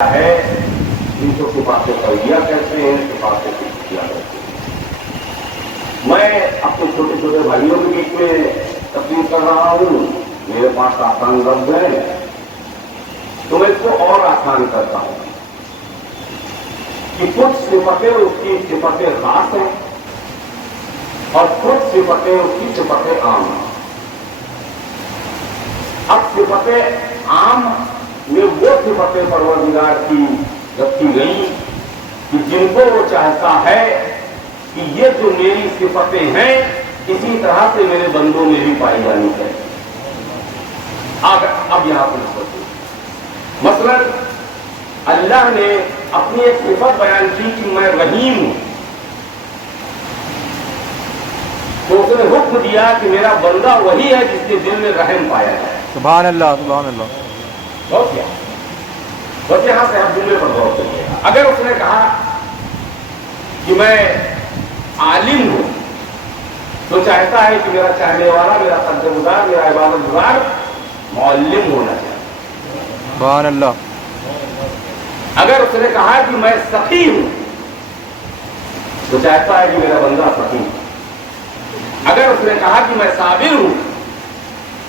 ہے جن کو صفات قولیہ کہتے ہیں، صفات فعلیہ کہتے ہیں۔ میں اپنے چھوٹے چھوٹے بھائیوں کے بیچ میں تقریر کر رہا ہوں، میرے پاس آسان لفظ ہیں تو میں اس کو اور آسان کرتا ہوں کہ کچھ صفتیں اس کی صفتیں خاص ہیں اور کچھ صفتیں اس کی صفتیں عام ہیں۔ اب صفتیں عام میں وہ صفتیں پروردگار کی رکھی گئی کہ جن کو وہ چاہتا ہے کہ یہ جو میری صفتیں ہیں اسی طرح سے میرے بندوں میں بھی پائی جانی چاہیے۔ اب یہاں پر سوچیں، مثلا اللہ نے اپنی ایک صفت بیان کی کہ میں رحیم ہوں، تو اس نے حکم دیا کہ میرا بندہ وہی ہے جس کے دل میں رحم پایا جائے۔ سبحان اللہ، سبحان اللہ۔ غور کیا بس یہاں سے ہم جملے پر غور کریے گا۔ اگر اس نے کہا کہ میں عالم ہوں تو چاہتا ہے کہ میرا چاہنے والا، میرا قدر گزار، میرا عبادت گزار معلم ہونا چاہیے۔ سبحان اللہ۔ اگر اس نے کہا کہ میں سخی ہوں تو چاہتا ہے کہ میرا بندہ سخی ہو۔ اگر اس نے کہا کہ میں صابر ہوں،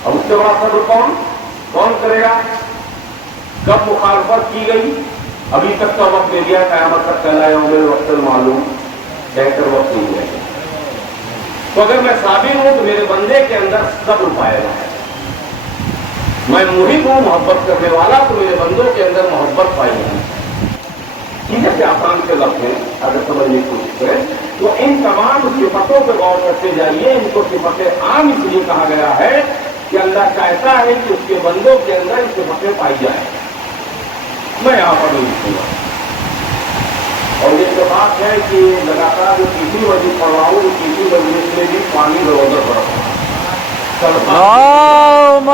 اب اس سے بڑا صبر کون کرے گا؟ کب مخالفت کی گئی؟ ابھی تک تو وقت دے دیا، قیامت تک کہنا ہے میرے وقت معلوم کہہ کر وقت نہیں ہے۔ تو اگر میں صابر ہوں تو میرے بندے کے اندر صبر پائے گا۔ میں محب ہوں، محبت کرنے والا، تو میرے بندوں کے اندر محبت پائی جائے۔ ٹھیک ہے، آسان سے لفظ ہیں، اگر سمجھنے کی کوشش کریں تو ان تمام صفتوں پہ غور کرتے جائیے۔ ان کو صفتیں عام اس لیے کہا گیا ہے کہ اللہ چاہتا ہے کہ اس کے بندوں کے اندر یہ صفتیں پائی جائیں۔ میں یہاں پر نہیں لکھوں گا، اور یہ تو بات ہے کہ لگاتار جو کسی وجہ پڑھ رہا ہوں کسی مجلس میں بھی پانی برابر پڑ رہا ہوں۔ اللہم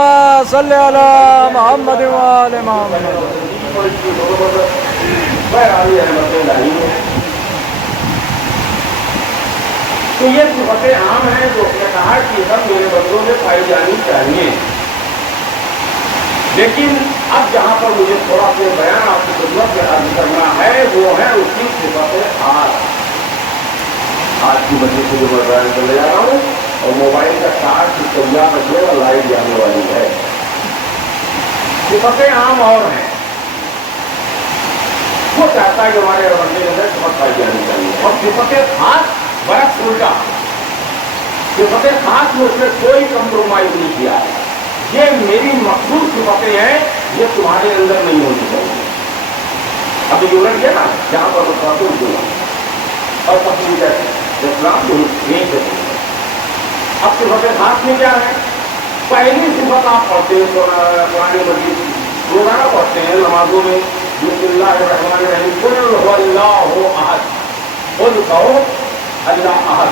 صلی علی محمد وآل محمد۔ تو یہ صفتیں عام ہیں جو اس نے کہا کہ سب میرے بندوں میں پائی جانی چاہیے، لیکن اب جہاں پر مجھے تھوڑا سا بیان آپ کی خدمت میں عرض کرنا ہے وہ ہے اس کی صفت خاص۔ آج کی وجہ سے جو میں بیان کر لے جا رہا ہوں، اور موبائل کا چارج کی تیار رکھے اور لائٹ جانے والی ہے۔ صفتیں عام اور ہیں، وہ چاہتا ہے کہ ہمارے بندے کے اندر صفت پائی جانی چاہیے، اور صفتیں خاص برعکس الٹا، صفتیں خاص میں اس نے کوئی کمپرومائز نہیں کیا ہے۔ یہ میری مخصوص صفتیں ہیں، یہ تمہارے اندر نہیں ہونی چاہیے۔ اب یہ یونٹ کیا نا جہاں پر مخاطب دوں اور تفصیل اسلام کو نہیں کرتے۔ اب صفتیں خاص میں کیا ہے؟ پہلی صفت آپ پڑھتے ہیں قرآن مجید روزانہ پڑھتے ہیں نمازوں میں، بسم اللہ الرحمن الرحیم، قل هو اللہ احد، قل کہو اللہ احد،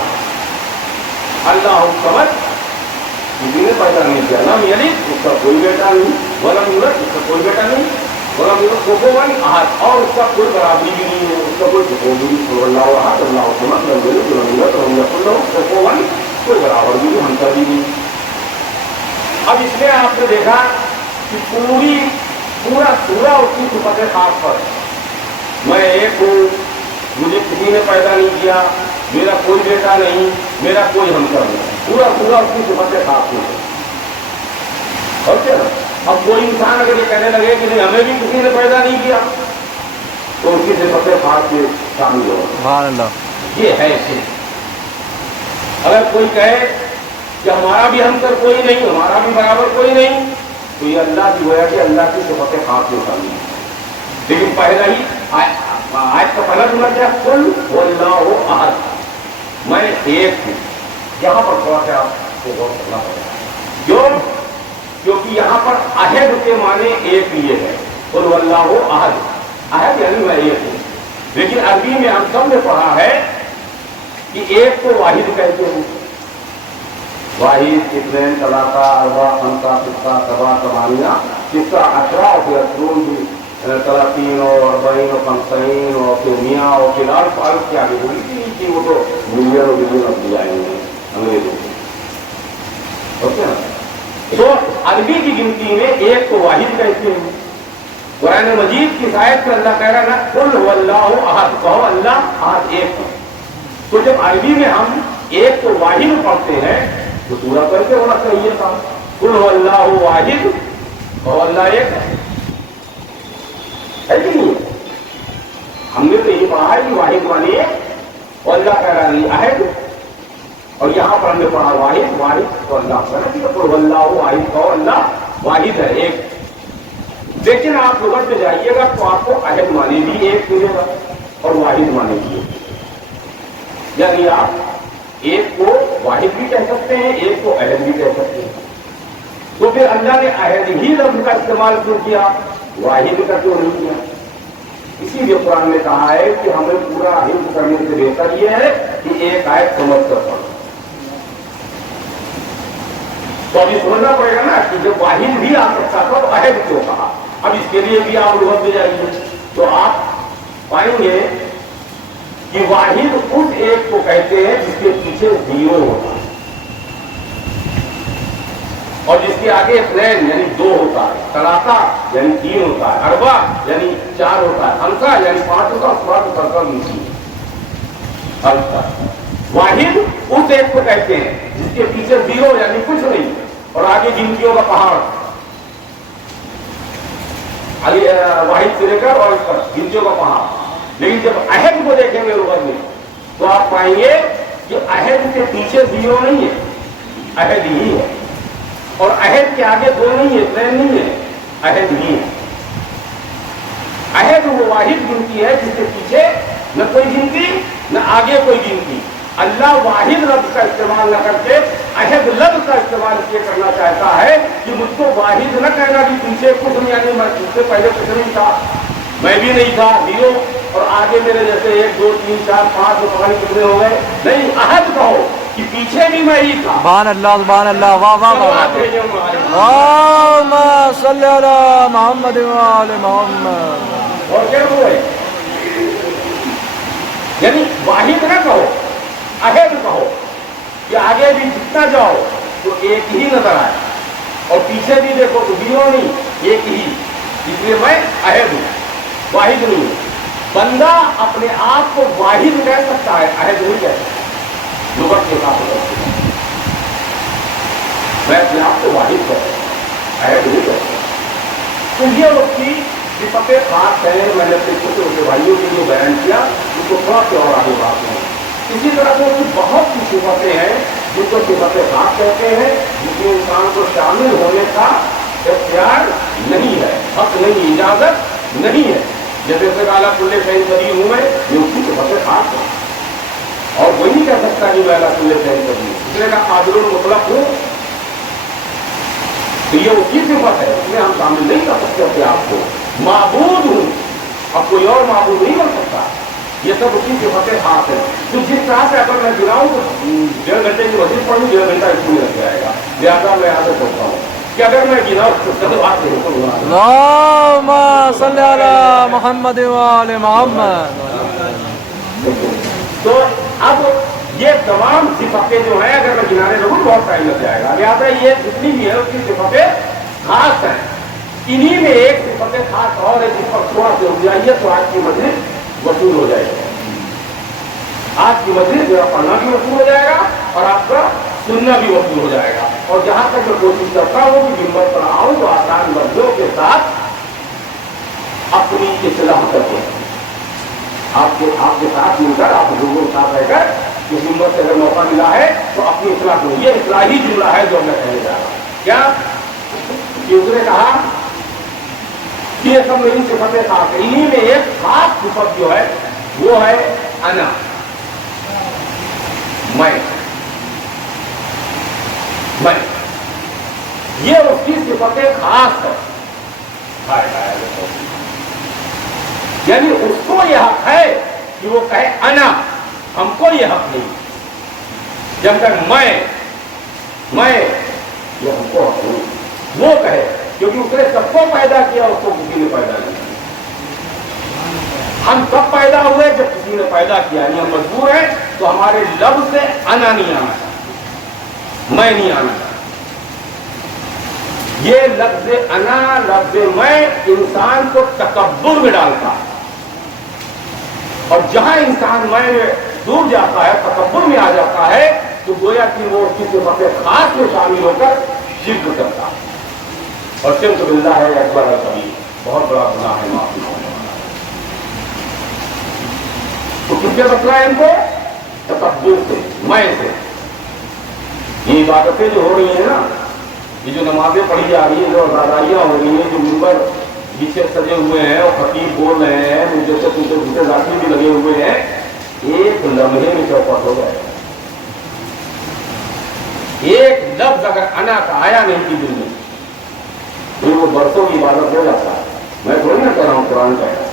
اللہ الصمد، کسی نے پیدا نہیں کیا، لم یلد، اس کا کوئی بیٹا نہیں، ولم یولد، اس کا کوئی بیٹا نہیں، ولم یولد کفوا احد، اور اس کا کوئی برابری بھی نہیں ہے، اس کا کوئی کفو بھی نہیں، اللہ احد، اللہ الصمد، لم یلد ولم یولد ولم یکن لہ کفوا، کوئی برابر بھی نہیں، ہمسا بھی نہیں۔ اب اس میں آپ نے دیکھا کہ پورا اس کی صفت خاص پر ہے۔ میں ایک ہوں، مجھے کسی نے پیدا نہیں کیا، میرا کوئی بیٹا نہیں، میرا کوئی ہمسر نہیں، پورا اس کی صفت خاص ہے۔ اور کیا اب کوئی انسان اگر یہ کہنے لگے کہ نہیں ہمیں بھی کسی نے پیدا نہیں کیا تو اس کی صفت خاص میں شامل ہو۔ سبحان اللہ۔ یہ ہے شرک۔ اگر کوئی کہے کہ ہمارا بھی ہمسر کوئی نہیں، ہمارا بھی برابر کوئی نہیں، تو یہ اللہ کی وجہ سے اللہ کی صفت خاص میں شامل ہے۔ لیکن پہلا ہی آج کا پہلا جملہ کیا؟ قل هو اللہ احد، میں ایک ہوں۔ یہاں پر تھوڑا سا آپ کو غور کرنا پڑے گا، کیونکہ یہاں پر احد کے معنی ایک لیے ہے، قل هو اللہ احد، احد یعنی میں ایک ہوں، لیکن عربی میں ہم سب نے پڑھا ہے کہ ایک کو واحد کہتے ہیں۔ واحد، اثنین، ثلاثہ، اربعہ، خمسہ، ستہ، سبعہ، ثمانیہ، تسعہ، عشرہ، اور پھر عشرون بھی، 30 اور 40 اور 50 اور پھر میاں اور پھر الف کے آگے بولی تھی وہ تو ملین اور بلین اب دیا انگریزوں کو۔ تو عربی کی گنتی میں ایک کو واحد کہتے ہیں قرآن مجید کی آیت میں اللہ کہہ رہا ہے نا قل هو اللہ احد، کہو اللہ احد ایک ہے۔ تو جب عربی میں ہم ایک تو واحد پڑھتے ہیں تو پورا کر کے ہونا چاہیے تھا، قل هو اللہ واحد، کہو اللہ ایک ہے کہ نہیں؟ ہم نے تو یہ پڑھا ہے کہ واحد مانی ایک، اور اللہ کہہ رہا ہے احد، اور یہاں پر ہم نے پڑھا واحد واحد، تو اللہ کہہ رہا ہے قل اللہ واحد، کہو اللہ واحد ہے ایک۔ لیکن آپ لغت میں جائیے گا تو آپ کو احد معنی بھی ایک ملے گا اور واحد معنی بھی ایک، یعنی آپ ایک کو واحد بھی کہہ سکتے ہیں، ایک کو احد بھی کہہ سکتے ہیں۔ تو پھر اللہ نے احد ہی لفظ کا استعمال کیوں کیا، واحد کا کیوں نہیں کیا؟ اسی لیے قرآن نے کہا ہے کہ ہمیں پورا حفظ کرنے سے بہتر یہ ہے کہ ایک آیت سمجھ کر پڑھو۔ تو ابھی سمجھنا پڑے گا نا کہ جب واحد بھی آ سکتا تھا تو احد کیوں کہا۔ اب اس کے لیے بھی آپ لغت میں جائیے تو آپ پائیں گے کہ واحد اس ایک کو کہتے ہیں جس کے پیچھے زیرو ہوتا ہے اور جس کے آگے اثنین یعنی دو ہوتا ہے، ثلاثہ یعنی تین ہوتا ہے، اربع یعنی چار ہوتا ہے، خمسہ یعنی پانچ ہوتا ہے، سات ہوتا ہے۔ واحد اس ایک کو کہتے ہیں جس کے پیچھے زیرو یعنی کچھ نہیں اور آگے گنتیوں کا پہاڑ، واحد سے لے کر اور اس پر گنتیوں کا پہاڑ۔ لیکن جب احد کو دیکھیں گے لغت میں تو آپ پائیں گے کہ احد کے پیچھے زیرو نہیں ہے، احد ہی ہے، اور احد کے آگے دو نہیں ہے، اثنین نہیں ہے، احد ہی ہے۔ احد وہ واحد گنتی ہے جس کے پیچھے نہ کوئی گنتی نہ آگے کوئی گنتی۔ اللہ واحد لفظ کا استعمال نہ کر کے احد لفظ کا استعمال یہ کرنا چاہتا ہے کہ مجھ کو واحد نہ کہنا کہ پیچھے کچھ نہیں، یعنی میں تجھ سے پہلے کچھ نہیں تھا، میں بھی نہیں تھا زیرو، اور آگے میرے جیسے 1 2 3 4 5 تو پتہ نہیں کتنے ہو گئے، نہیں، احد کہو کہ پیچھے بھی میں ہی تھا۔ سبحان اللہ سبحان اللہ، واہ واہ واہ، اللہم صلی علی محمد وآل محمد۔ اور کیا ہوئے، یعنی واحد نہ کہو، احد کہو کہ آگے بھی جتنا جاؤ تو ایک ہی نظر آئے اور پیچھے بھی دیکھو تو زیرو نہیں، ایک ہی، اس لیے میں احد ہوں، واحد نہیں ہوں۔ بندہ اپنے آپ کو واحد کہہ سکتا ہے، احد نہیں کہہ سکتا، لغت کے ساتھ میں اپنے آپ کو واحد کہتا ہوں، احد نہیں کہہ سکتا۔ تو یہ اس کی صفتیں خاص ہیں، میں نے اپنے چھوٹے چھوٹے بھائیوں کے جو بیان کیا اس کو تھوڑا سی اور آگے بات کروں۔ اسی طرح سے بہت سی صفتیں ہیں جن کو صفتیں خاص کہتے ہیں، جس میں انسان کو شامل ہونے کا اختیار نہیں ہے، حق نہیں، اجازت نہیں ہے۔ جیسے اعلیٰ کل شہید قدیر ہوں میں، یہ اس کی صفتیں خاص ہیں اور وہی نہیں کہہ سکتا کہ میں اعلیٰ کل شہید قدیر ہوں، اس لیے میں قادر المطلق ہوں، تو یہ اس کی صفت ہے، اس میں ہم شامل نہیں کر سکتے اپنے آپ کو۔ معبود ہوں، اب کوئی اور معبود نہیں بن سکتا، یہ سب اس کی صفتیں خاص ہیں۔ تو جس طرح سے اگر میں گراؤں تو 1.5 گھنٹے کی مسجد پڑھوں، 1.5 گھنٹہ اس میں لگ جائے گا، لہٰذا میں یہاں سے پڑھتا ہوں کہ اگر میں گراؤں تو سب بات نہیں کروں گا۔ اللہم صلی علی محمد وآل محمد۔ تو اب یہ تمام صفتیں جو ہیں اگر میں گنانے لگوں بہت ٹائم لگ جائے گا، لہٰذا یہ جتنی بھی ہے اس کی صفتیں خاص ہیں۔ انہی میں ایک صفت خاص اور ہے جس پر تھوڑا سے ہو جائیے تو آج کی مجلس وصول ہو جائے گی، آج کی مجلس میرا پڑھنا بھی وصول ہو جائے گا اور آپ کا سننا بھی وصول ہو جائے گا۔ اور جہاں تک میں کوشش کرتا ہوں کہ ممبر پر آؤں تو آسان لفظوں کے ساتھ اپنی اصلاح کرتے ہیں، آپ کے ساتھ مل کر، آپ لوگوں کے ساتھ رہ کر اس ممبر سے اگر موقع ملا ہے تو اپنی اصلاح کروں۔ یہ اصلاحی جملہ ہے جو میں کہنے جا رہا ہوں۔ کیا کہ اس نے کہا کہ یہ سب میری صفتیں خاص ہیں، انہی میں ایک خاص صفت جو ہے وہ ہے انا، میں، یہ اس کی صفتیں خاص ہے۔ یعنی اس کو یہ حق ہے کہ وہ کہے انا، ہم کو یہ حق نہیں، جب تک میں یہ ہم کو حق نہیں، وہ کہے، کیونکہ اس نے سب کو پیدا کیا، اس کو کسی نے پیدا نہیں کیا۔ ہم سب پیدا ہوئے جب کسی نے پیدا کیا، یعنی ہم مجبور ہیں تو ہمارے لفظ سے انا نہیں آنا چاہیے، میں نہیں آنا چاہیے۔ یہ لفظ انا، لفظ میں انسان کو تکبر میں ڈالتا ہے، اور جہاں انسان میں ڈوب جاتا ہے، تکبر میں آ جاتا ہے، تو گویا کہ وہ اس کی صفت خاص میں شامل ہو کر شرک کرتا ہے، اور شرک باللہ ہے اکبر الکبیر، بہت بڑا گناہ ہے، معافی ہونے والا۔ تو کس سے بچنا ہے ان کو؟ تکبر سے، میں سے۔ یہ عبادتیں جو ہو رہی ہیں نا، یہ جو نمازیں پڑھی جا رہی ہیں، جو ادائیاں ہو رہی ہیں، جو ممبر پیچھے سجے ہوئے ہیں اور خطیب بول رہے ہیں، جیسے دوسرے ذاتی بھی لگے ہوئے ہیں، ایک لمحے میں چوپٹ ہو گئے۔ ایک لفظ اگر انا کا آیا نہیں کی دل میں، پھر وہ برسوں کی عبادت ہو جاتا ہے۔ میں تھوڑی نہ کہہ رہا ہوں، قرآن کہہ رہا ہے،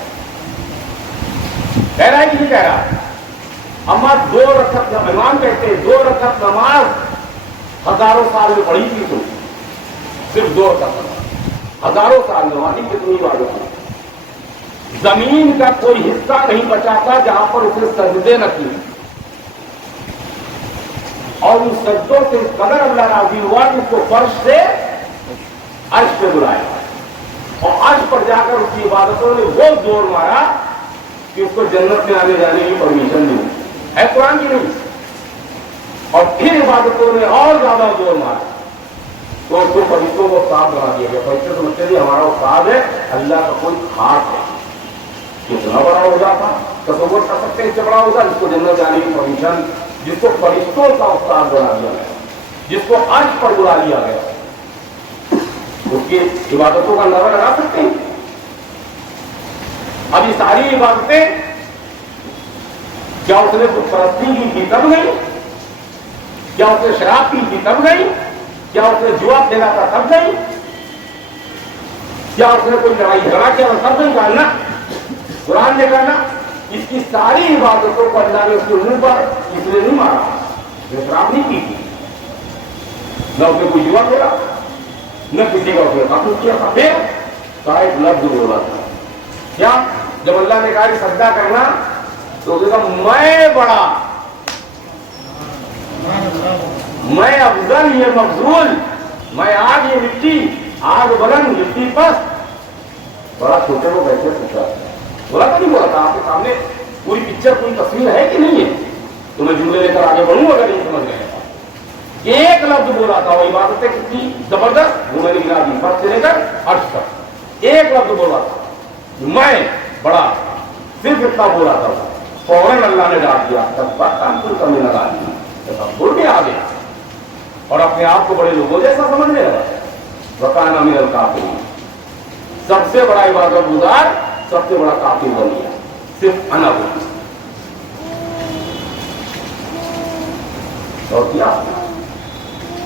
کہہ رہا ہے کہ نہیں کہہ رہا؟ اما 2 رکعت، امام کہتے ہیں 2 رکعت نماز ہزاروں سال میں پڑھی تھی، تو صرف 2 رکعت نماز ہزاروں سال میں، واقعی کتنی عبادت ہے۔ زمین کا کوئی حصہ نہیں بچا تھا جہاں پر اسے سجدے نہ کیے، اور ان سجدوں سے اس قدر اللہ راضی ہوا کہ اس کو فرش سے عرش پہ بلایا، اور عرش پر جا کر اس کی عبادتوں نے وہ زور مارا کہ اس کو جنت میں آنے جانے کی پرمیشن نہیں ہے، قرآن کی نہیں۔ اور پھر عبادتوں نے اور زیادہ زور مارا، تو اس کو فرشتوں کو استاد بنا دیا گیا۔ فرشتے سمجھتے تھے ہمارا استاد ہے، اللہ کا کوئی خاص ہے، کتنا بڑا ہوگا تھا، تصور کر سکتے ہیں اس سے بڑا ہوگا، جس کو جنت جانے کی پرمیشن، جس کو فرشتوں کا استاد بنا دیا گیا، جس کو عرش پر بلا لیا گیا، اس کی عبادتوں کا اندازہ لگا سکتے ہیں؟ اب یہ ساری عبادتیں کیا اس نے بت پرستی کی تھی تب گئی؟ کیا اس نے شراب پی تھی تب گئی؟ کیا اس نے جوا کھیلا تھا تب گئی؟ کیا اس نے کوئی لڑائی جھگڑا کیا تھا تب نہیں؟ کرنا قرآن نے کرنا، اس کی ساری عبادتوں کو اللہ نے اس کے منہ پر اس لیے نہیں مارا، اس نے شراب نہیں کی تھی، نہ اس نے کوئی جوا کھیلا، نہ کسی کا اس نے قتل کیا تھا، پھر کا ایک لفظ بولا تھا کیا؟ جب اللہ نے کہا کہ سجدہ کرنا، تو اس نے کہا میں بڑا، میں افضل، یہ مفضول، میں آگ یہ مٹی، آگ بلند مٹی پست، بڑا چھوٹے کو کیسے پوچھا؟ بولا تو نہیں بولا تھا؟ آپ کے سامنے پوری پکچر، پوری تصویر ہے کہ نہیں ہے؟ تو میں جملے لے کر آگے بڑھوں اگر نہیں سمجھ گئے۔ ایک لفظ بولا تھا، وہ عبادتیں کتنی زبردست، وہ میں نے گرا دی، فرش سے لے کر عرش تک، ایک لفظ بولا تھا، میں بڑا، صرف اتنا بولا تھا، فوراً اللہ نے ڈال دیا، تب بات کام پور کرنے لگا دیا، تکبر میں آ گیا، اور اپنے آپ کو بڑے لوگوں جیسا سمجھنے لگا، وکانا من الکافرین، سب سے بڑا عبادت گزار سب سے بڑا کافر بن گیا، صرف انا بول، اور کیا؟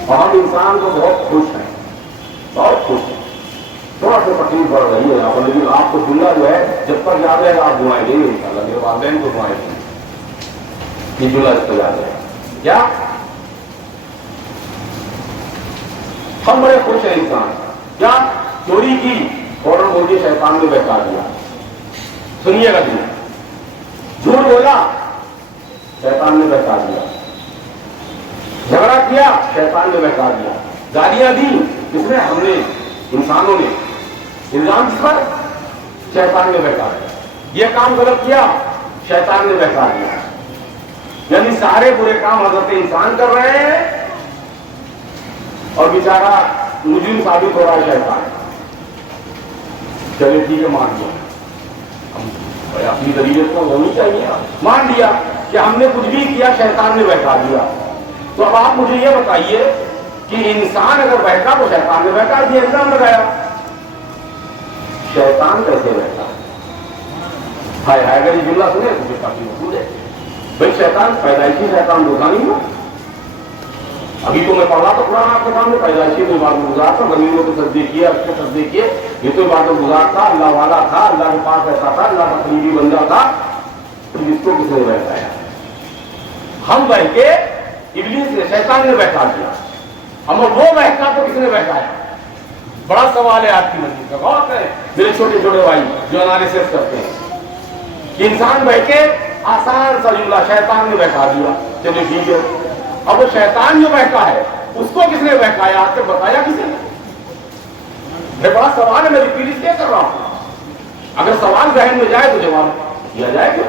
اور ہم انسان کو بہت خوش ہیں، بہت خوش ہیں، تھوڑا سا تکلیف بڑھ رہی ہے یہاں پر، لیکن آپ کو جملہ جو ہے جب تک یاد رہے گا آپ دعائیں دیں گے انشاءاللہ، میرے والدین کو دعائیں دیں گے، یہ جملہ اس کو یاد رہے گا۔ کیا؟ ہم بڑے خوش ہیں انسان، کیا؟ چوری کی، فوراً مجھے شیطان نے بہکا دیا، سنیے گا جی، جھوٹ بولا، شیطان نے بہکا دیا، جھگڑا کیا، شیطان نے بہکا دیا، گالیاں دی، کس نے؟ ہم نے، انسانوں نے، الزام کس پر؟ شیطان نے بہکا دیا، یہ کام غلط کیا، شیطان نے بہکا دیا، یعنی سارے برے کام حضرت انسان کر رہے ہیں، اور بیچارہ مجرم ثابت ہو رہا ہے شیطان۔ چلے ٹھیک ہے، مان لیا، اپنی ضروریت کو ہونی چاہیے، مان لیا کہ ہم نے کچھ بھی کیا، شیطان نے بہکا دیا۔ تو اب آپ مجھے یہ بتائیے کہ انسان اگر بہکا تو شیطان نے بہکا دیا، الزام لگایا، شیطان کیسے بہکا؟ ہائے ہائے، اگر یہ جملہ سنے تو پھر کافی وصول ہے، بھائی شیطان پیدائشی شیطان روزہ نہیں ہوا، ابھی تو میں پڑھا تو قرآن آپ کے سامنے، پیدائشی میں عبادت گزار تھا، زمینوں کو تصدیق کیا، اس کے تصدیق کیے، یہ تو عبادت گزار تھا، اللہ والا تھا، اللہ کے پاس ایسا تھا، اللہ کا قریبی بندہ تھا، اس کو کس نے بہکایا؟ ہم بہکے، ابلیس نے، شیطان نے بہکا دیا، ہم وہ بہکا تو کس نے بہکایا؟ بڑا سوال ہے آپ کی منزل کا، غور کریں میرے چھوٹے چھوٹے بھائی جو انالیسس کرتے ہیں، کہ انسان بہکے، آسان سا جملہ، شیطان نے بہکا دیا، چلیے ٹھیک ہے، اب وہ شیطان جو بہکا ہے اس کو کس نے بہکایا؟ آپ کو بتایا کسی نے؟ یہ بڑا سوال ہے، میں ریپیٹ اس لیے کر رہا ہوں، اگر سوال ذہن میں جائے تو جواب دیا جائے گا۔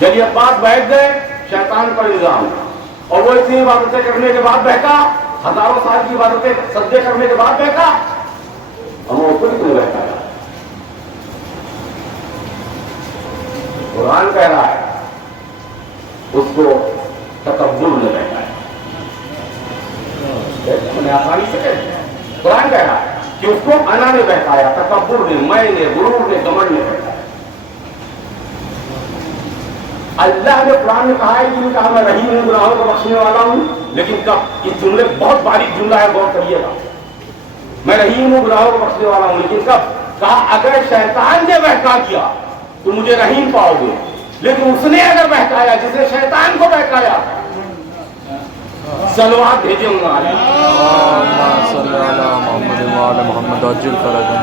جب عباس بیٹھ گئے شیطان پر الزام، اور وہ اتنی عبادتیں کرنے کے بعد بہتا، ہزاروں سال کی عبادتیں سجدے کرنے کے بعد بہتا، ہم اس کو کتنے بہتا ہے؟ قرآن کہہ رہا ہے اس کو تکبر میں بہتا ہے۔ میں نے آسانی سے کہہ دیا، قرآن کہہ رہا ہے کہ اس کو انا نے بہتایا، تکبر نے، میں نے، غرور نے، گمنڈ نے بہتایا۔ اللہ نے قرآن میں کہا ہے کہ کہا میں رحیم ہوں، گناہوں کو بخشنے والا ہوں، لیکن کب؟ اس جملے بہت باریک جملہ ہے، غور کریے گا۔ میں رحیم ہوں، گناہوں کو بخشنے والا ہوں، لیکن کب؟ کہا اگر شیطان نے بہکا دیا تو مجھے رحیم پاؤ گے، لیکن اس نے اگر بہکایا، جس نے شیطان کو بہکایا، صلوات بھیجوں گا اللہم صلی علی محمد وعلی محمد عجل فرجہم۔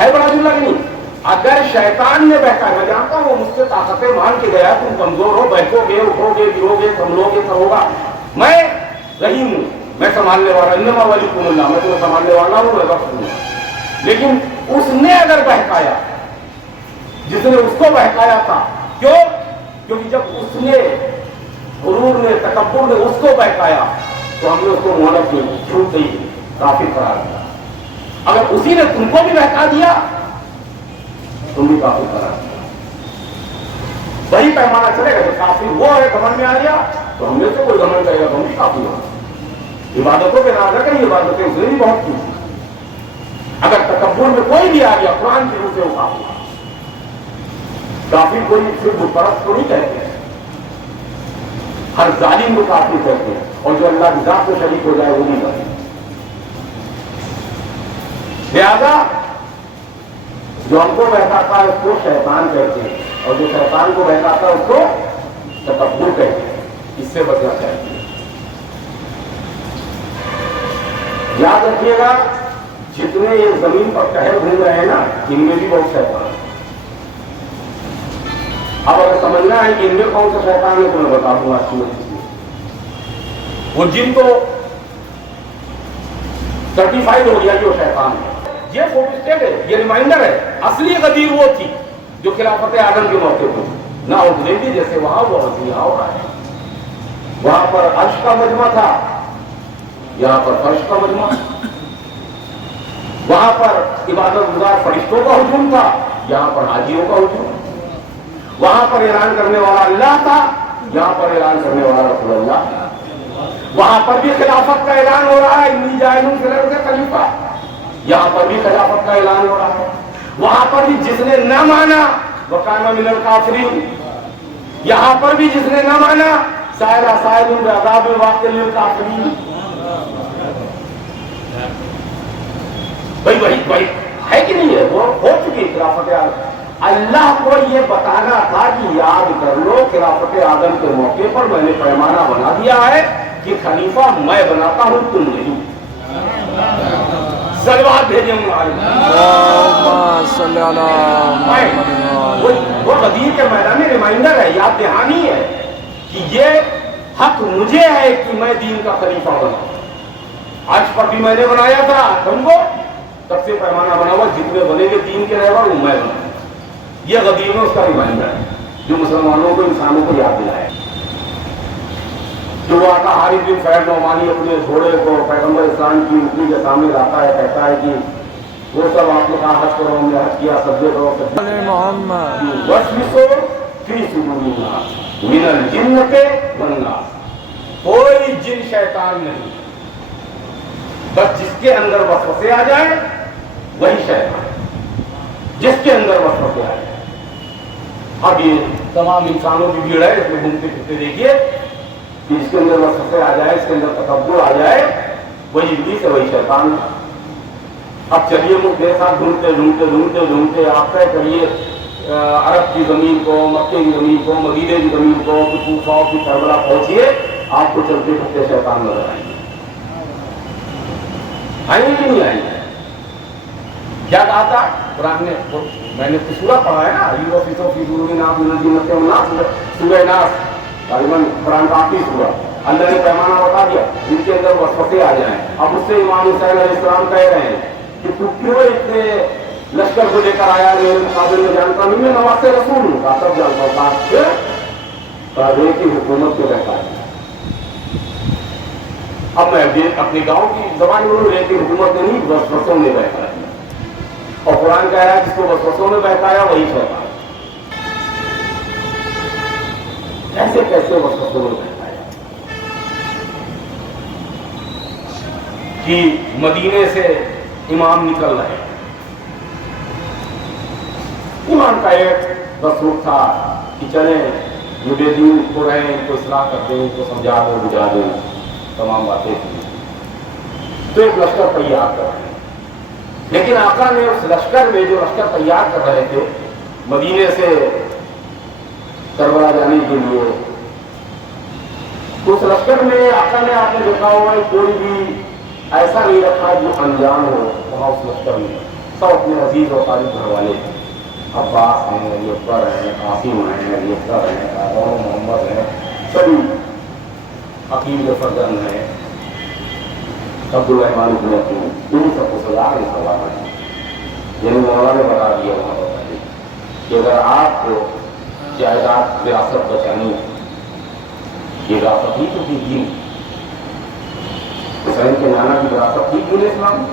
ہے بڑا جملہ کہ نہیں؟ اگر شیطان نے بہکایا، میں جانتا ہوں وہ مجھ سے طاقتیں مان کے گیا، تم کمزور ہو، بہکو گے، اٹھو گے، گرو گے، سنبھلو گے، سب ہوگا، میں رحیم ہوں، میں سنبھالنے والا، انما ولیکم اللہ، میں تمہیں سنبھالنے والا ہوں، میں بخش دوں گا۔ لیکن اس نے اگر بہکایا، جس نے اس کو بہکایا تھا، کیوں؟ کیونکہ جب اس نے، غرور نے، تکبر نے اس کو بہکایا تو ہم نے اس کو مہلت دی، چھوٹ دی، کافر قرار دیا۔ اگر اسی نے تم کو بھی بہکا دیا، تم بھی کافر قرار دیا۔ وہی پیمانہ چلے گا، جب کافر وہ ہے گھمنڈ میں آ گیا تو ہم نے سے کوئی گھمنڈ کرے گا، ہم بھی کافر ہوں۔ عبادتوں کے نام رکھیں، عبادتیں اس نے بھی بہت کی۔ اگر تکبر میں کوئی بھی آ گیا، قرآن کی روح سے وہ کافر ہے۔ کافر کوئی صرف بت پرست کو نہیں کہتے ہیں، ہر ظالم کو کافر کہتے ہیں، اور جو اللہ کی ذات کو شریک ہو جائے وہ نہیں کرتے۔ لہذا جو ہم کو بہکاتا ہے اس کو شیطان کہتے ہیں، اور جو شیطان کو بہکاتا ہے اس کو تکبر کہتے ہیں۔ اس سے بچنا چاہیے۔ یاد رکھیے گا، جتنے یہ زمین پر قہر گھوم رہے ہیں نا، ان میں بھی بہت شیطان ہے۔ اب اگر سمجھنا ہے کہ ان میں کون سا شیطان ہے تو میں بتا دوں آج کی وہ جن کو سرٹیفائڈ ہو گیا کہ وہ شیطان ہے۔ یہ فوٹو اسٹیٹ ہے، یہ ریمائنڈر ہے، اصلی غدیر وہ تھی جو خلافت آدم کے موقع پر نہ اترے گی، جیسے وہاں وہ غدیر ہو رہا ہے۔ وہاں پر عرش کا مجمع تھا، یہاں پر فرش کا مجمع، وہاں پر عبادت گزار فرشتوں کا ہجوم تھا، یہاں پر حاجیوں کا ہجوم، وہاں پر اعلان کرنے والا اللہ تھا، یہاں پر اعلان کرنے والا رسول اللہ، وہاں پر بھی خلافت کا اعلان ہو رہا ہے، انی جاعل فی الارض خلیفہ، یہاں پر بھی خلافت کا اعلان ہو رہا ہے، وہاں پر بھی جس نے نہ مانا وکان من الکافرین، یہاں پر بھی جس نے نہ مانا سائر سائر بعذاب واقع للکافرین۔ بھائی ہے کہ نہیں ہے؟ وہ ہو چکی خلافت آدم۔ اللہ کو یہ بتانا تھا کہ یاد کر لو، خلافت آدم کے موقع پر میں نے پیمانہ بنا دیا ہے کہ خلیفہ میں بناتا ہوں، تم نہیں۔ صلوات بھیجیں اللہم صلی علی محمد۔ وہ غدیر کے میدان ریمائنڈر ہے، یاد دہانی ہے کہ یہ حق مجھے ہے کہ میں دین کا خلیفہ بنا۔ آج پر بھی میں نے بنایا تھا تم کو، تب سے پیمانہ بنا ہوا، جتنے بنے گے دین کے رہے گا وہ میں بنا۔ یہ غدیر میں اس کا ریمائنڈر ہے جو مسلمانوں کو، انسانوں کو یاد دلایا۔ جو وہ آتا حارث بن فہر نعمانی اپنے گھوڑے کو پیغمبر اسلام کی اونٹنی کے سامنے لاتا ہے، کہتا ہے کہ وہ سب آپ نے کہا حج کرو، ہم نے حج کیا، سجدے کرو، محمد وسوسو فی صدور الناس من الجنۃ والناس۔ کوئی جن شیطان نہیں، بس جس کے اندر وسوسے آ جائیں وہی شیطان ہے، جس کے اندر وسوسے آ جائیں۔ اب یہ تمام انسانوں کی بھیڑ ہے، اس میں گھومتے پھرتے دیکھیے کہ اس کے اندر وسوسے آ جائے، اس کے اندر تکبر آ جائے، وہی ابلیس ہے، وہی شیطان ہے۔ اب چلیے مجھ کے ساتھ ڈھونڈتے ڈھونڈتے ڈھونڈتے ڈھونڈتے آپ طے کریے عرب کی زمین کو، مکے کی زمین کو، مدینے کی زمین کو، پھر کوفہ کی کربلا پہنچیے، آپ کو چلتے پھرتے شیطان نظر آئیں گے۔ آئیں گے کہ نہیں آئیں گے؟ کیا کہا تھا قرآن نے؟ میں نے سورہ پڑھا ہے نا، سورہ ناس، سورہ ناس، غالباً قرآن کا آخری سورہ، اللہ نے پیمانہ بتا دیا جن کے اندر وسوسے آ جائیں. اب اس سے امام حسین علیہ السلام کہہ رہے ہیں کہ تو کیوں اتنے لشکر کو لے کر آیا, میرے مقابل میں جانتا نہیں, میں نواز رسول ہوں. کہا تب جانتا ہوں. کہا کی حکومت کو رہتا ہے. اب میں اپنے گاؤں کی زبان بولوں, ریت کی حکومت میں نہیں, وسوسوں میں بہتا ہے. اور قرآن کہہ رہا ہے جس کو وسوسوں میں بہتایا وہی شیطان. کیسے کیسے وسوسوں میں بہتایا کہ مدینے سے امام نکل رہے. ایمان کا ایک بس رخ تھا کہ چلیں جو بے دین کو رہے ان کو اصلاح کر دیں, ان کو سمجھا دیں, بجھا دیں, تمام باتیں تھیں. تو ایک لشکر تیار کر رہے ہیں. لیکن آقا نے اس لشکر میں جو لشکر تیار کر رہے تھے مدینے سے کربلا جانے کے لیے, اس لشکر میں آقا نے آپ نے دیکھا ہوا ہے کوئی بھی ایسا نہیں رکھا جو انجان ہو وہاں اس لشکر میں. سب اپنے عزیز اور قریب گھر والے ہیں. عباس ہیں, علی اکبر ہیں, قاسم ہیں, علی اصغر ہیں, اور محمد ہیں, سبھی عقیل فرزن ہیں, عبدالرحمان ابن عقیل, ان سب کو سزا نہیں سوال ہے. یعنی مولا نے بتا دیا وہاں پر کہ اگر آپ کو جائیداد وراثت بچانی یہ وراثت ہی تو کی دین, حسین کے نانا کی وراثت ہی دین اسلام.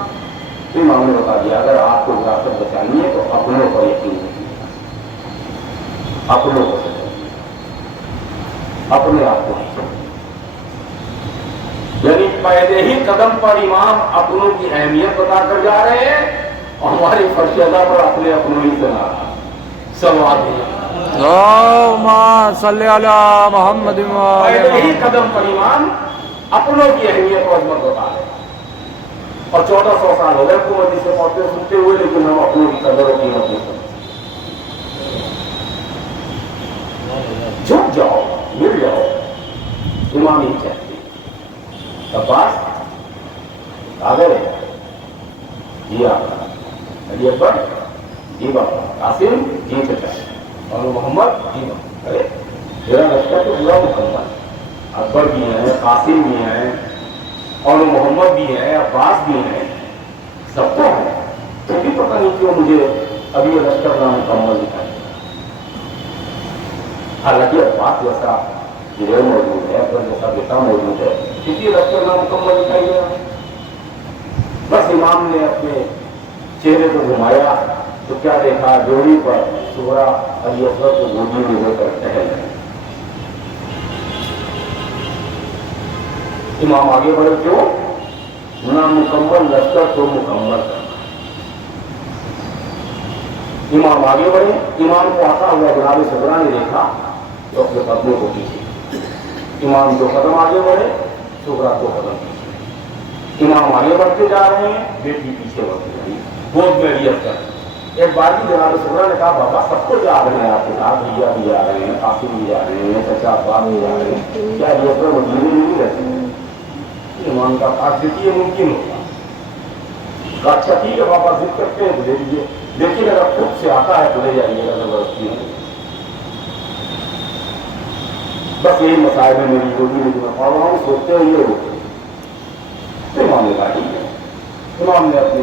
امام نے بتا دیا اگر آپ کو وراثت بچانی ہے تو اپنوں پر یقین رکھیے, اپنوں کو سمجھیے, اپنے آپ کو نہیں. یعنی پہلے ہی قدم پر امام اپنوں کی اہمیت بتا کر جا رہے ہیں اور ہماری فرشیدہ پر اپنے اپنوں ہی سے نہ سوال ہے. اللہم صلی علی محمد پہلے ہی قدم پر امام اپنوں کی اہمیت اور عظمت بتا رہے ہیں. اور 1400 سال ہو گئے حکومت سے پہنچتے سنتے ہوئے, لیکن ہم اپنوں کی قدر و قیمت نہیں سمجھتے. جھک جاؤ, مل جاؤ, امام ہی چاہتے. عباس آ گئے, جی آقا, علی اکبر جی بابا, قاسم جی چچا, اور محمد جی بابا. ارے میرا لشکر تو پورا مکمل, اکبر بھی ہیں, قاسم بھی ہیں, اور محمد بھی ہے, عباس بھی ہیں, سب کو ہے. تو بھی پتہ نہیں کیوں مجھے ابھی یہ لشکر نام مکمل دکھائی. حالانکہ عباس جیسا گرے موجود ہے, اکبر جیسا بیٹا موجود ہے, کسی لشکر نام مکمل دکھائی دیا. بس امام نے اپنے چہرے کو گھمایا تو کیا دیکھا, جوڑی پر سغرا علی اصغر کو گودی میں لے کر ٹہل رہے. امام آگے بڑھے, کیوں نامکمل لشکر کو مکمل کرنا. امام آگے بڑھے, امام کو آتا ہوا جناب صدرہ نے دیکھا تو اپنے قدموں کو پیچھے. امام دو قدم آگے بڑھے, صدرہ دو قدم پیچھے. امام آگے بڑھتے جا رہے ہیں, بیٹی پیچھے بڑھتی جا رہی ہے, گود میں علی اصغر. ایک بار بھی جناب صدرہ نے کہا بابا سب کو جا رہے ہیں آپ کے ساتھ, بھیا بھی جا رہے ہیں, قاسم بھی جا رہے ہیں, چچا عباس بھی جا رہے ہیں, کیا علی اصغر مدینے میں نہیں رہتے ہیں؟ امام کا پاس دیتی ہے ممکن ہوگا. اچھا ٹھیک ہے پاپا ضد کرتے ہیں تو دے دیجیے, لیکن اگر خود سے آتا ہے تو لے جائیے گا, زبردستی ہے. بس یہی مسائل میں میری ہوگی, لیکن میں پڑھ رہا ہوں, سوچتے ہیں یہ ہوتے. امام نے کہا ٹھیک ہے. امام نے اپنے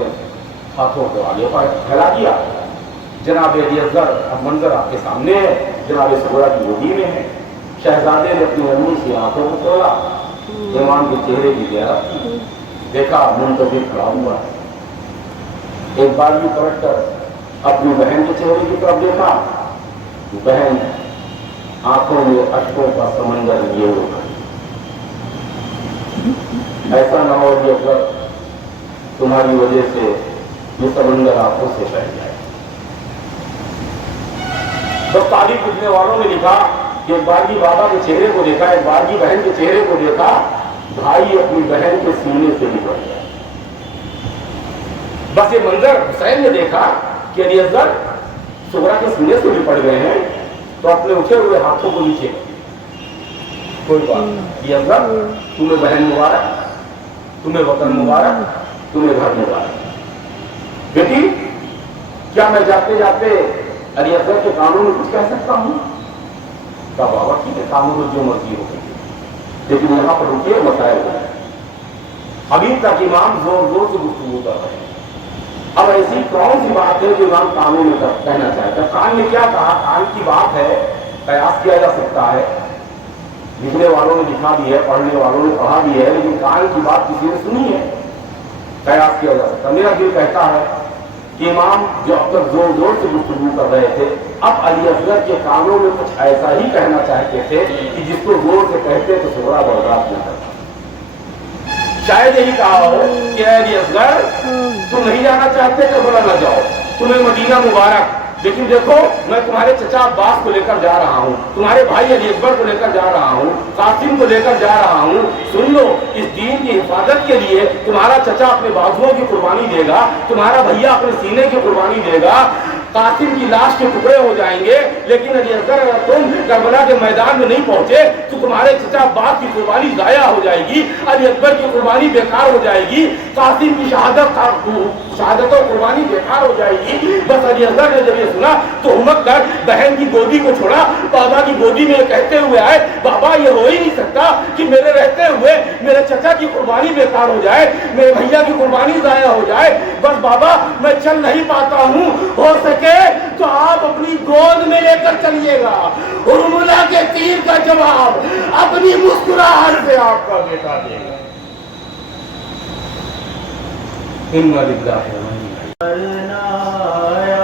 ہاتھوں کو آگے پھیلا دیا. جناب علی اصغر, اب منظر آپ کے سامنے ہے, جناب صغرا کی گودی میں ہے. شہزادے نے اپنی امی سے آنکھوں کو کھولا, امام کے چہرے کی زیارت کی, دیکھا منتظر کھڑا ہوا ہے. ایک بار بھی پلٹ کر اپنی بہن کے چہرے کی طرف دیکھا, بہن آنکھوں میں اشکوں کا سمندر لیے ہوئے. ایسا نہ ہو کہ اگر تمہاری وجہ سے یہ سمندر آنکھوں سے بہ جائے. تو تاریخ لکھنے والوں نے لکھا کہ ایک بار بھی بابا کے چہرے کو دیکھا, ایک بار بھی بہن کے چہرے کو دیکھا, بھائی اپنی بہن کے سینے سے بھی بڑھ گیا. بس یہ منظر حسین نے دیکھا کہ علی اصغر صغرا کے سینے سے بھی پڑ گئے ہیں, تو اپنے اٹھے ہوئے ہاتھوں کو نیچے, کوئی بات, علی اصغر تمہیں بہن مبارک, تمہیں وطن مبارک, تمہیں گھر مبارک. بیٹی کیا میں جاتے جاتے علی اصغر کے کانوں میں کچھ کہہ سکتا ہوں؟ کہا بابا ٹھیک ہے, کانوں میں جو مرضی ہو گئی. لیکن یہاں پر رکیے مسائل ابھی تک امام زور زور سے گفتگو کر رہے ہیں. اب ایسی کون سی بات ہے جو امام قانون میں کہنا چاہتا ہے؟ قرآن نے کیا کہا؟ قرآن کی بات ہے، قیاس کیا جا سکتا ہے، لکھنے والوں نے لکھا بھی ہے، پڑھنے والوں نے پڑھا بھی ہے، لیکن قرآن کی بات کسی نے سنی ہے، قیاس کیا جا سکتا ہے. میرا دل کہتا ہے کہ امام جو اب تک زور زور سے گفتگو کر رہے تھے، اب علی اصغر کے کانوں میں کچھ ایسا ہی کہنا چاہتے تھے کہ جس کو زور سے کہتے تو سغرا برداشت نہ کرتا. شاید یہی کہا ہو کہ اے علی اصغر تم نہیں جانا چاہتے تو بولا نہ جاؤ، تمہیں مدینہ مبارک، لیکن دیکھو میں تمہارے چچا عباس کو لے کر جا رہا ہوں، تمہارے بھائی علی اکبر کو لے کر جا رہا ہوں، قاسم کو لے کر جا رہا ہوں. سن لو، اس دین کی حفاظت کے لیے تمہارا چچا اپنے بازوؤں کی قربانی دے گا، تمہارا بھیا اپنے سینے کی قربانی دے گا، قاسم کی لاش کے ٹکڑے ہو جائیں گے، لیکن علی اصغر اگر تم کربلا کے میدان میں نہیں پہنچے تو تمہارے چچا عباس کی قربانی ضائع ہو جائے گی، علی اکبر کی قربانی بیکار ہو جائے گی، قاسم کی شہادت و قربانی بیکار ہو جائے گی. بس علی اصغر نے جب یہ سنا تو ہمت کر بہن کی گودی کو چھوڑا، بابا کی گودی میں کہتے ہوئے آئے، بابا یہ ہو ہی نہیں سکتا کہ میرے رہتے ہوئے میرے چچا کی قربانی بیکار ہو جائے، میرے بھیا کی قربانی ضائع ہو جائے. بس بابا میں چل نہیں پاتا ہوں، ہو سکے تو آپ اپنی گود میں لے کر چلیے گا. حرملہ کے تیر کا جواب اپنی مسکراہٹ سے آپ کا بیٹا دے گا. اِنَّا لِلَّهِ وَإِنَّا إِلَيْهِ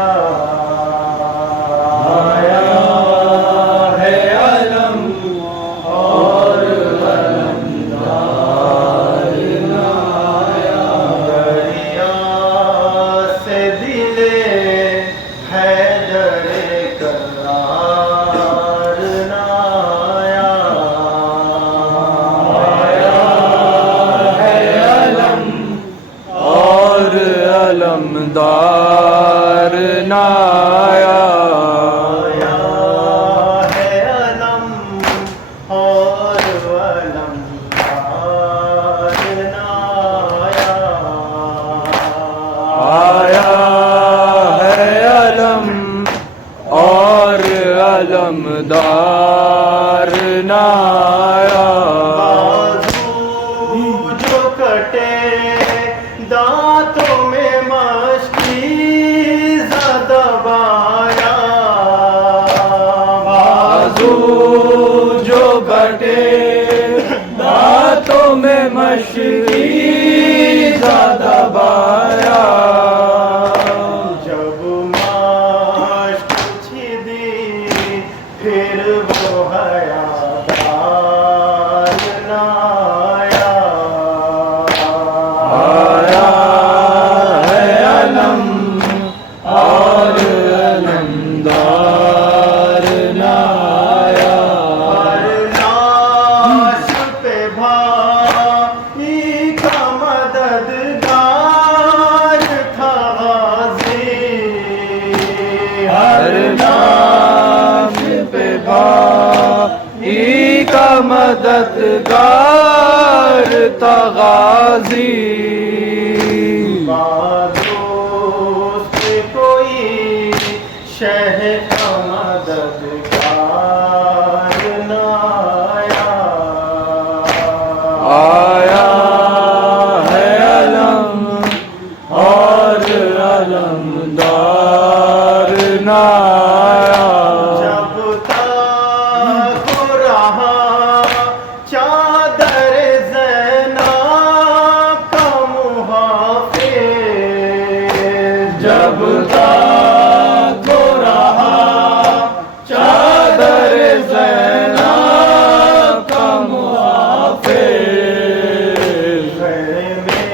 علمدار نایا ہے علم اور علمدار نایا آیا ہے علم اور علمدار نایا جو کٹے دانتوں میں جو کٹے دانتوں میں مشکی زیادہ بایا جب مشک چھدی پھر وہ حیادار نایا آیا ہے علم اور علمدار نایا مددگار تھا غازی دوست کوئی شہ کا مددگار نایا آیا ہے علم اور علمدار نایا جب تک وہ رہا چادر زینب کا محافظ خیمے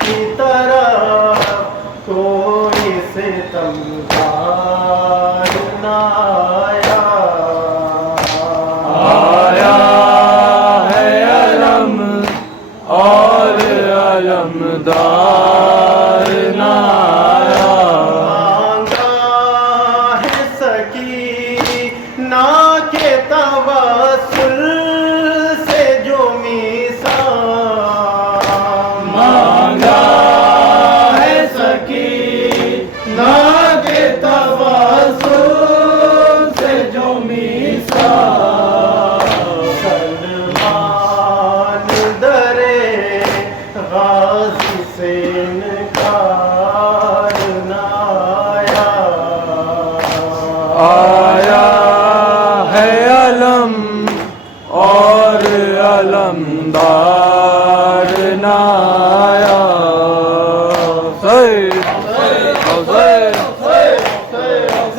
کی طرح کوئی ستمگار نہ آیا ہے علم اور علمدار کے توسل سے جو میثاق مانگا ہے سکینہ کے توسل سے جو میثاق سلمان آیا ہے علم اور علمدار نہ آیا. سید